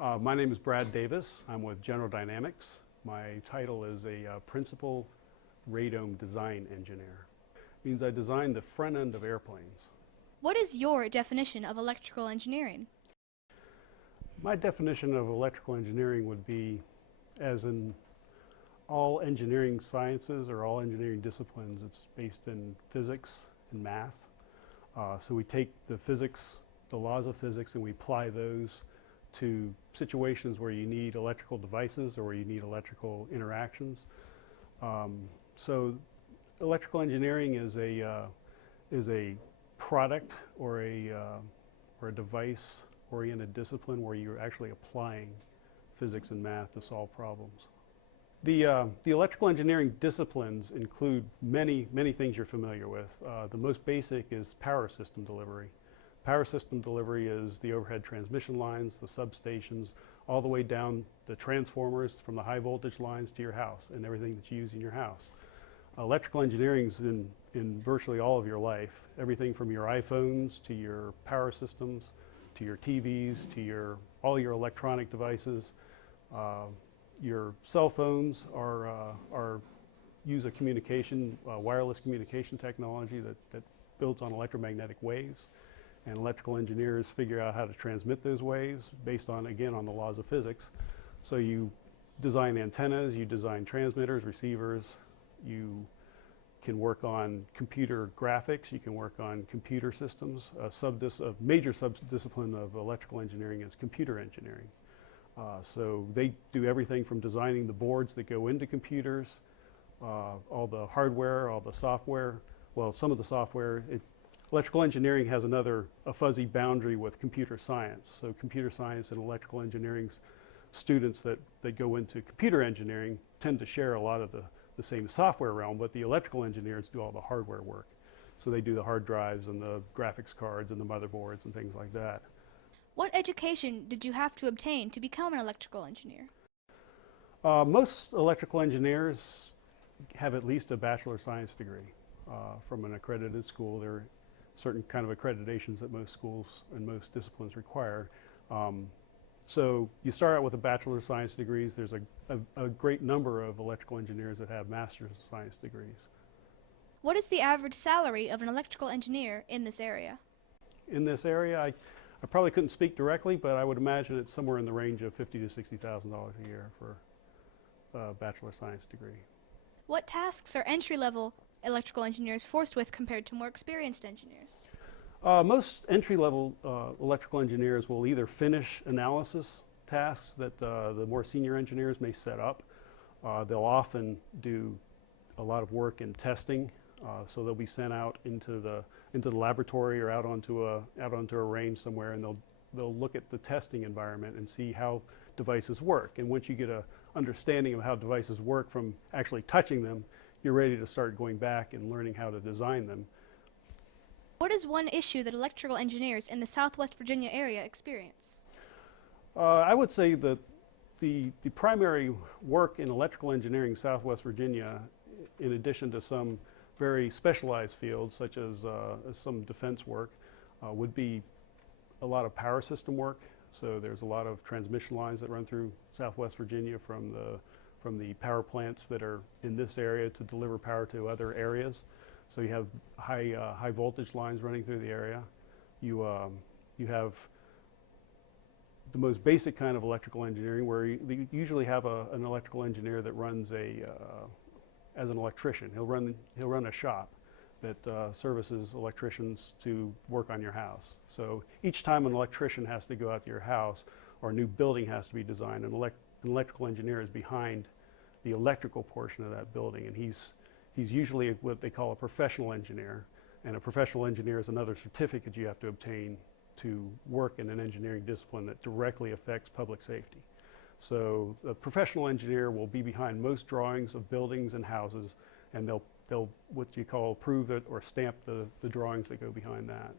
My name is Brad Davis. I'm with General Dynamics. My title is a Principal Radome Design Engineer. It means I design the front end of airplanes. What is your definition of electrical engineering? My definition of electrical engineering would be, as in all engineering sciences or all engineering disciplines, it's based in physics and math. So we take the physics, the laws of physics, and we apply those to situations where you need electrical devices or where you need electrical interactions. So electrical engineering is a product or a device-oriented discipline where you're actually applying physics and math to solve problems. The electrical engineering disciplines include many things you're familiar with. The most basic is power system delivery. Power system delivery is the overhead transmission lines, the substations, all the way down the transformers from the high voltage lines to your house and everything that you use in your house. Electrical engineering is in virtually all of your life, everything from your iPhones to your power systems, to your TVs, to all your electronic devices. Your cell phones use a wireless communication technology that builds on electromagnetic waves. And electrical engineers figure out how to transmit those waves based on, again, on the laws of physics. So you design antennas, you design transmitters, receivers, you can work on computer graphics, you can work on computer systems. A major subdiscipline of electrical engineering is computer engineering. So they do everything from designing the boards that go into computers, all the hardware, all the software. Well, some of the software, electrical engineering has a fuzzy boundary with computer science. So computer science and electrical engineering students that go into computer engineering tend to share a lot of the same software realm, but the electrical engineers do all the hardware work. So they do the hard drives and the graphics cards and the motherboards and things like that. What education did you have to obtain to become an electrical engineer? Most electrical engineers have at least a Bachelor of Science degree from an accredited school. There are certain kind of accreditations that most schools and most disciplines require. So you start out with a Bachelor of Science degrees. There's a great number of electrical engineers that have Master's of Science degrees. What is the average salary of an electrical engineer in this area? In this area, I probably couldn't speak directly, but I would imagine it's somewhere in the range of $50,000 to $60,000 a year for a Bachelor of Science degree. What tasks are entry-level electrical engineers forced with compared to more experienced engineers? Most entry-level electrical engineers will either finish analysis tasks that the more senior engineers may set up. They'll often do a lot of work in testing, so they'll be sent out into the laboratory or out onto a range somewhere, and they'll look at the testing environment and see how devices work. And once you get an understanding of how devices work from actually touching them, you're ready to start going back and learning how to design them. What is one issue that electrical engineers in the Southwest Virginia area experience? I would say that the primary work in electrical engineering in Southwest Virginia, in addition to some very specialized fields such as some defense work, would be a lot of power system work. So there's a lot of transmission lines that run through Southwest Virginia from the power plants that are in this area to deliver power to other areas. So you have high voltage lines running through the area. You have the most basic kind of electrical engineering where you usually have an electrical engineer that runs as an electrician. He'll run a shop that services electricians to work on your house. So each time an electrician has to go out to your house or a new building has to be designed, an electrical engineer is behind the electrical portion of that building, and he's usually what they call a professional engineer, and a professional engineer is another certificate you have to obtain to work in an engineering discipline that directly affects public safety. So a professional engineer will be behind most drawings of buildings and houses, and they'll what you call approve it or stamp the drawings that go behind that.